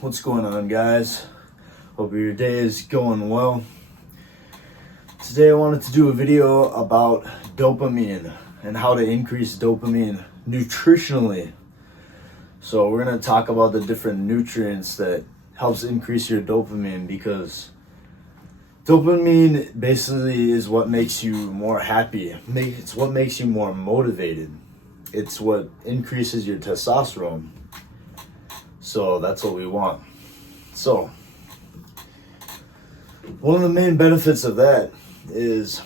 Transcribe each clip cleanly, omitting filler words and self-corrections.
What's going on, guys? Hope your day is going well. Today I wanted to do a video about dopamine and how to increase dopamine nutritionally. So we're going to talk about the different nutrients that helps increase your dopamine, because dopamine basically is what makes you more happy. It's what makes you more motivated. It's what increases your testosterone. So that's what we want. So one of the main benefits of that is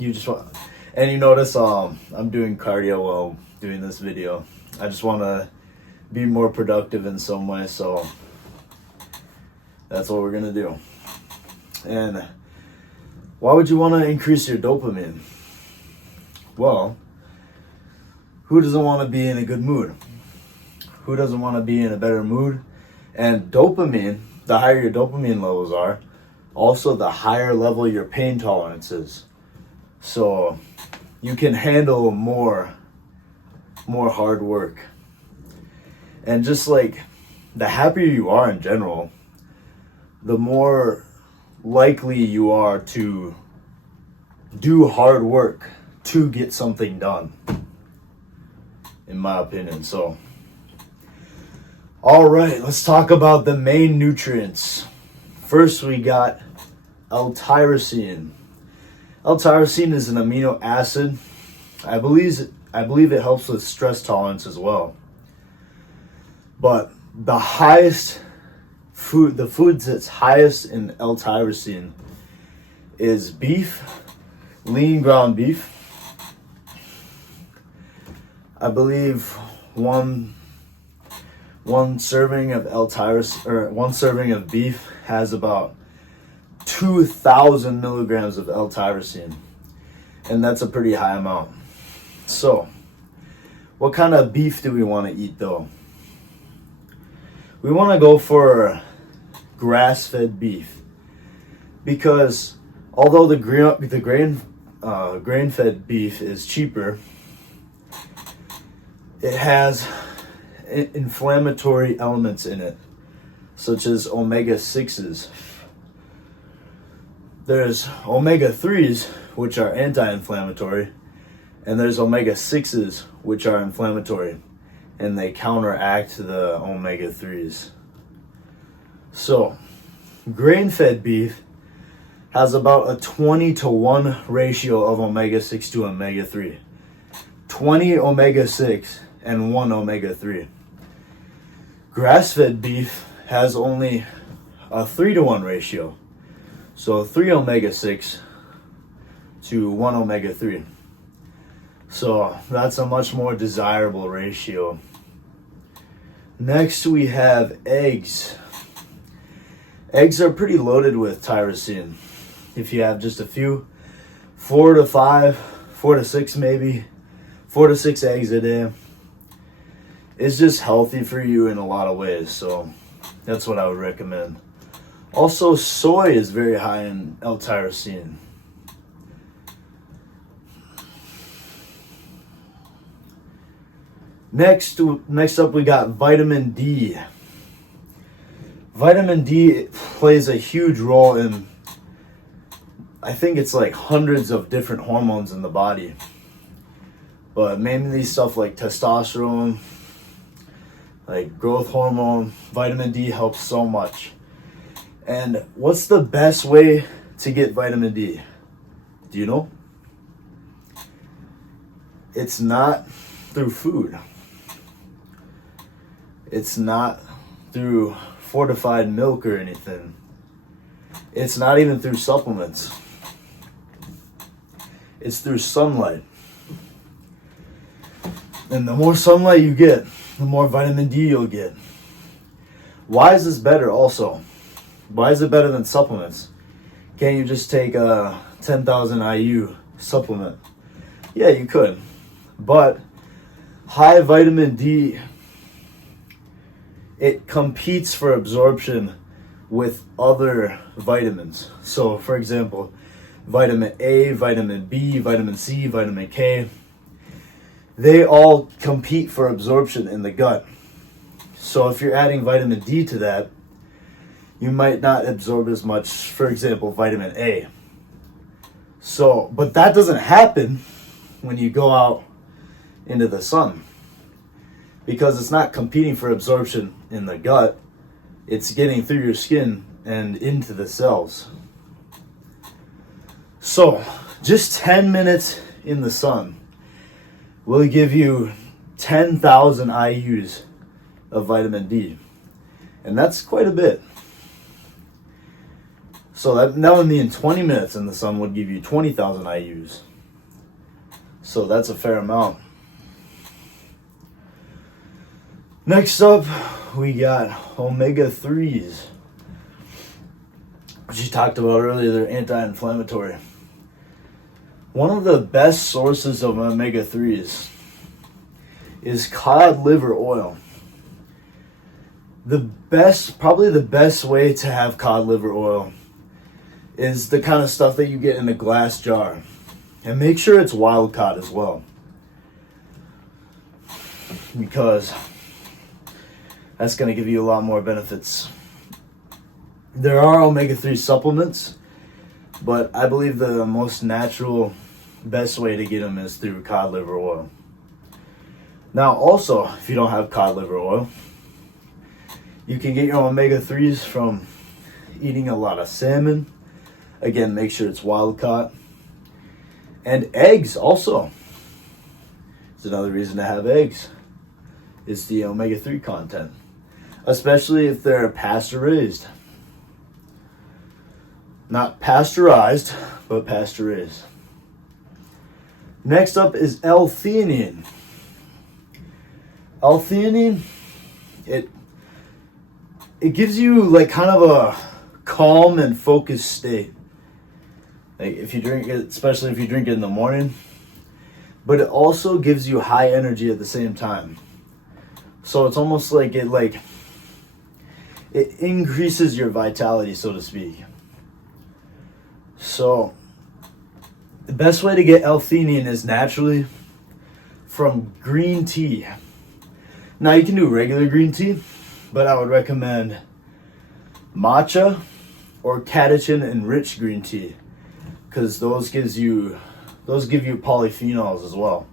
you just want, and you notice I'm doing cardio while doing this video. I just want to be more productive in some way, so that's what we're gonna do. And why would you want to increase your dopamine? Well, who doesn't want to be in a good mood? Who doesn't want to be in a better mood? And dopamine, the higher your dopamine levels are, also the higher level your pain tolerance is. So you can handle more hard work. And just like the happier you are in general, the more likely you are to do hard work to get something done, in my opinion. So all right, let's talk about the main nutrients. First, we got L-tyrosine. L-tyrosine is an amino acid. I believe it helps with stress tolerance as well. But the foods that's highest in L-tyrosine is beef, lean ground beef. I believe one serving of L-tyrosine, or one serving of beef, has about 2,000 milligrams of L-tyrosine, and that's a pretty high amount. So what kind of beef do we want to eat though? We want to go for grass-fed beef, because although the grain-fed beef is cheaper, it has inflammatory elements in it, such as omega-6s. There's omega-3s, which are anti-inflammatory, and there's omega-6s, which are inflammatory, and they counteract the omega-3s. So grain-fed beef has about a 20-to-1 ratio of omega-6 to omega-3. 20 omega-6 and 1 omega-3. Grass-fed beef has only a 3-to-1 ratio. So 3 omega-6 to 1 omega-3. So that's a much more desirable ratio. Next, we have eggs. Eggs are pretty loaded with tyrosine. If you have just a few, 4 to 5, 4 to 6 maybe, 4 to 6 eggs a day, it's just healthy for you in a lot of ways. So that's what I would recommend. Also, soy is very high in L-tyrosine. Next up, we got vitamin D. Vitamin D plays a huge role in, I think it's like hundreds of different hormones in the body, but mainly stuff like testosterone, like growth hormone. Vitamin D helps so much. And what's the best way to get vitamin D? Do you know? It's not through food. It's not through fortified milk or anything. It's not even through supplements. It's through sunlight. And the more sunlight you get, the more vitamin D you'll get. Why is this better also? Why is it better than supplements? Can't you just take a 10,000 IU supplement? Yeah, you could. But high vitamin D, it competes for absorption with other vitamins. So, for example, vitamin A, vitamin B, vitamin C, vitamin K, they all compete for absorption in the gut. So if you're adding vitamin D to that, you might not absorb as much, for example, vitamin A. So, but that doesn't happen when you go out into the sun, because it's not competing for absorption in the gut. It's getting through your skin and into the cells. So just 10 minutes in the sun will give you 10,000 IUs of vitamin D. And that's quite a bit. So that only in 20 minutes in the sun would give you 20,000 IUs. So that's a fair amount. Next up, we got omega-3s, which you talked about earlier. They're anti-inflammatory. One of the best sources of omega-3s is cod liver oil. Probably the best way to have cod liver oil is the kind of stuff that you get in a glass jar. And make sure it's wild caught as well, because that's going to give you a lot more benefits. There are omega-3 supplements, but I believe the most natural, best way to get them is through cod liver oil. Now also, if you don't have cod liver oil, you can get your omega-3s from eating a lot of salmon. Again, make sure it's wild caught. And eggs also. It's another reason to have eggs, is the omega-3 content, especially if they're pasture raised. Not pasteurized, but pasture raised. Next up is L-theanine. L-theanine, it gives you like kind of a calm and focused state. Like if you drink it, especially if you drink it in the morning, but it also gives you high energy at the same time. So it's almost like it increases your vitality, so to speak. So the best way to get L-theanine is naturally from green tea. Now you can do regular green tea, but I would recommend matcha or catechin enriched green tea, because those give you polyphenols as well,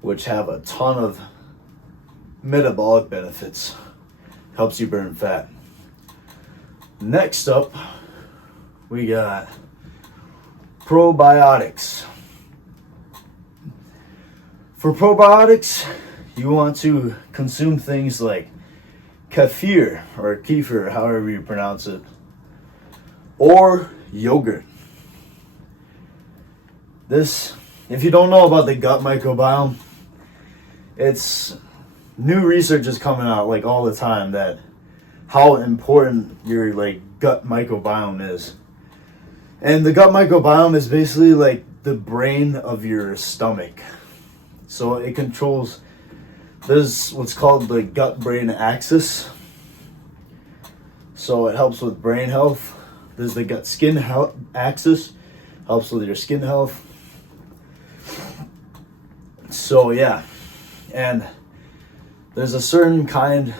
which have a ton of metabolic benefits. Helps you burn fat. Next up, we got probiotics. For probiotics, you want to consume things like kefir or kefir, however you pronounce it, or yogurt. This, if you don't know about the gut microbiome, it's new research is coming out like all the time that how important your like gut microbiome is. And the gut microbiome is basically like the brain of your stomach. So it controls, there's what's called the gut-brain axis. So it helps with brain health. There's the gut-skin health axis, helps with your skin health. So yeah, and there's a certain kind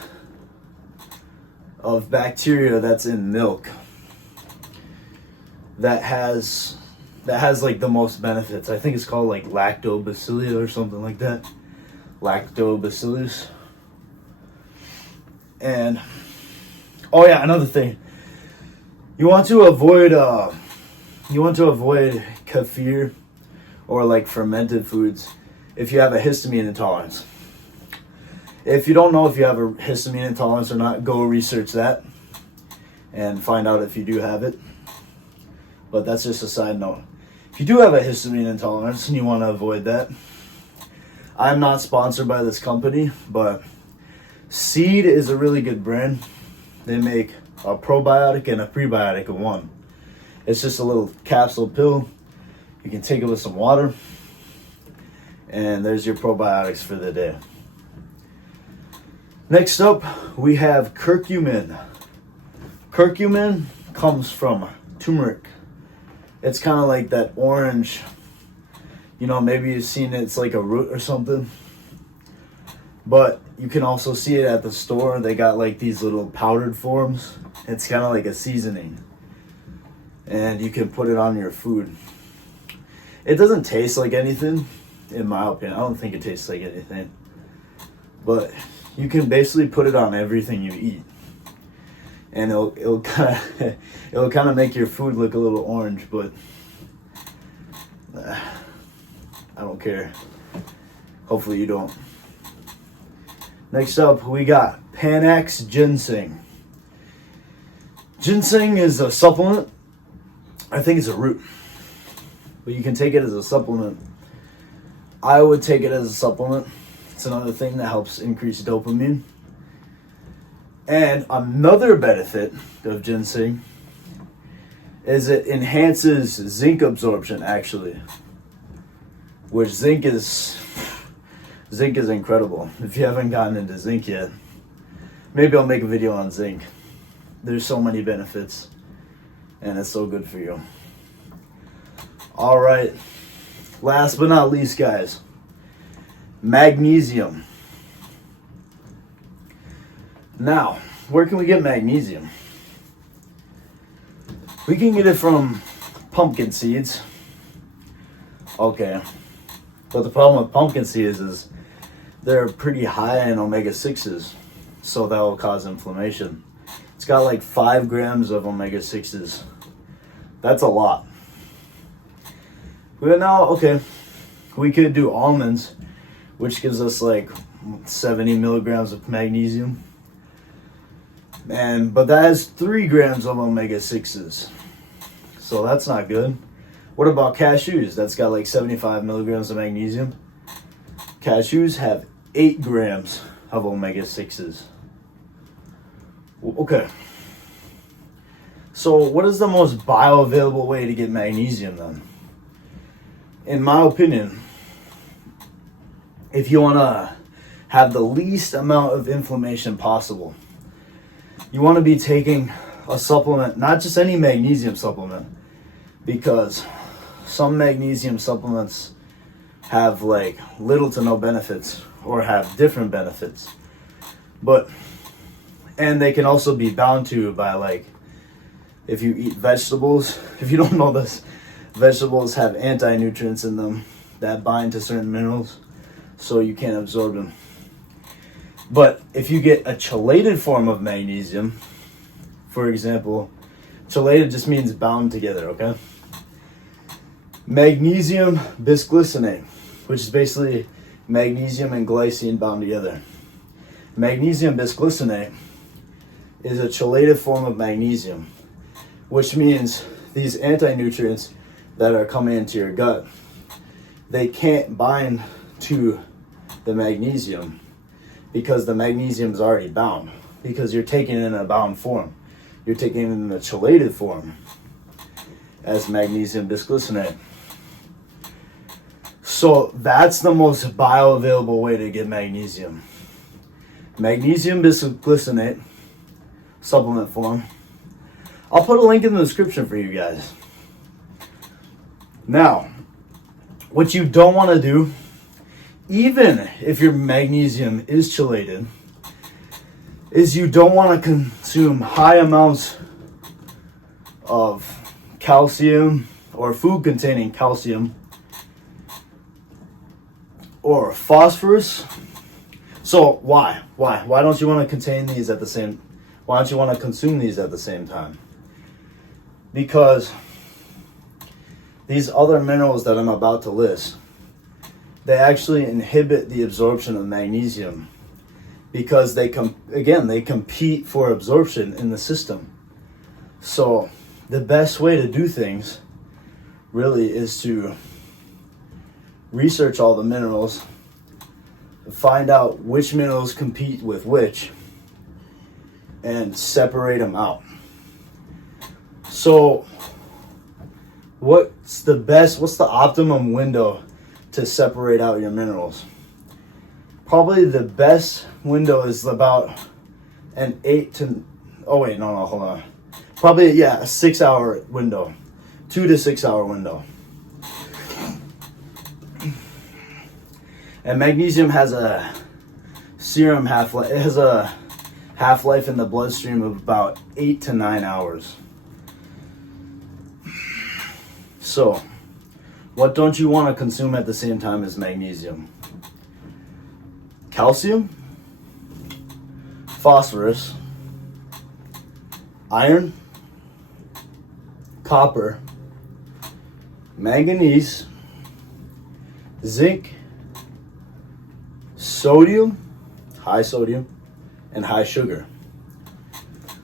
of bacteria that's in milk that has like the most benefits. I think it's called like lactobacillus or something like that. Lactobacillus. And oh yeah, another thing. You want to avoid kefir or like fermented foods if you have a histamine intolerance. If you don't know if you have a histamine intolerance or not, go research that and find out if you do have it. But that's just a side note. If you do have a histamine intolerance and you want to avoid that, I'm not sponsored by this company, but Seed is a really good brand. They make a probiotic and a prebiotic in one. It's just a little capsule pill. You can take it with some water, and there's your probiotics for the day. Next up, we have curcumin. Curcumin comes from turmeric. It's kind of like that orange, maybe you've seen it, it's like a root or something. But you can also see it at the store. They got like these little powdered forms. It's kind of like a seasoning. And you can put it on your food. It doesn't taste like anything, in my opinion. I don't think it tastes like anything. But you can basically put it on everything you eat. And it'll kind of make your food look a little orange, but I don't care. Hopefully you don't. Next up, we got Panax Ginseng. Ginseng is a supplement. I think it's a root, but you can take it as a supplement. I would take it as a supplement. It's another thing that helps increase dopamine. And another benefit of ginseng is it enhances zinc absorption, actually. Which zinc is incredible. If you haven't gotten into zinc yet, maybe I'll make a video on zinc. There's so many benefits, and it's so good for you. All right, last but not least, guys, magnesium. Now, where can we get magnesium? We can get it from pumpkin seeds. Okay. But the problem with pumpkin seeds is they're pretty high in omega-6s. So that will cause inflammation. It's got like 5 grams of omega-6s. That's a lot. But now, okay, we could do almonds, which gives us like 70 milligrams of magnesium. But that has 3 grams of omega-6s. So that's not good. What about cashews? That's got like 75 milligrams of magnesium. Cashews have 8 grams of omega-6s. Okay. So what is the most bioavailable way to get magnesium then? In my opinion, if you want to have the least amount of inflammation possible, you want to be taking a supplement, not just any magnesium supplement, because some magnesium supplements have like little to no benefits or have different benefits. And they can also be bound to by like, if you eat vegetables. If you don't know this, vegetables have anti-nutrients in them that bind to certain minerals, so you can't absorb them. But if you get a chelated form of magnesium, for example, chelated just means bound together, okay? Magnesium bisglycinate, which is basically magnesium and glycine bound together. Magnesium bisglycinate is a chelated form of magnesium, which means these anti-nutrients that are coming into your gut, they can't bind to the magnesium because the magnesium is already bound, because you're taking it in a bound form. You're taking it in a chelated form as magnesium bisglycinate. So that's the most bioavailable way to get magnesium. Magnesium bisglycinate, supplement form. I'll put a link in the description for you guys. Now, what you don't want to do, even if your magnesium is chelated, is you don't want to consume high amounts of calcium or food containing calcium or phosphorus. So why don't you want to contain these at the same? Why don't you want to consume these at the same time? Because these other minerals that I'm about to list, they actually inhibit the absorption of magnesium, because they compete for absorption in the system. So the best way to do things really is to research all the minerals, find out which minerals compete with which, and separate them out. So what's the optimum window to separate out your minerals? Probably the best window is about an 8 to, hold on. Probably, a 6 hour window, 2 to 6 hour window. And magnesium has a serum half-life. It has a half-life in the bloodstream of about 8 to 9 hours. So, what don't you want to consume at the same time as magnesium? Calcium, phosphorus, iron, copper, manganese, zinc, sodium, high sodium, and high sugar.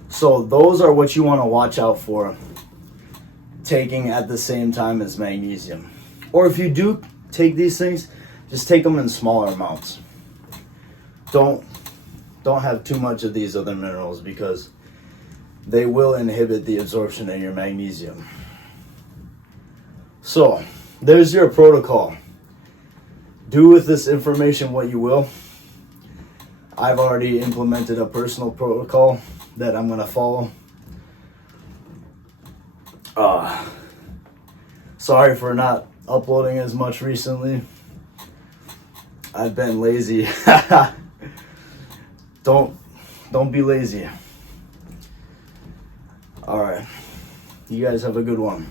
So those are what you want to watch out for taking at the same time as magnesium. Or if you do take these things, just take them in smaller amounts. Don't have too much of these other minerals because they will inhibit the absorption of your magnesium. So there's your protocol. Do with this information what you will. I've already implemented a personal protocol that I'm going to follow. Sorry for not uploading as much recently. I've been lazy. Don't be lazy. All right. You guys have a good one.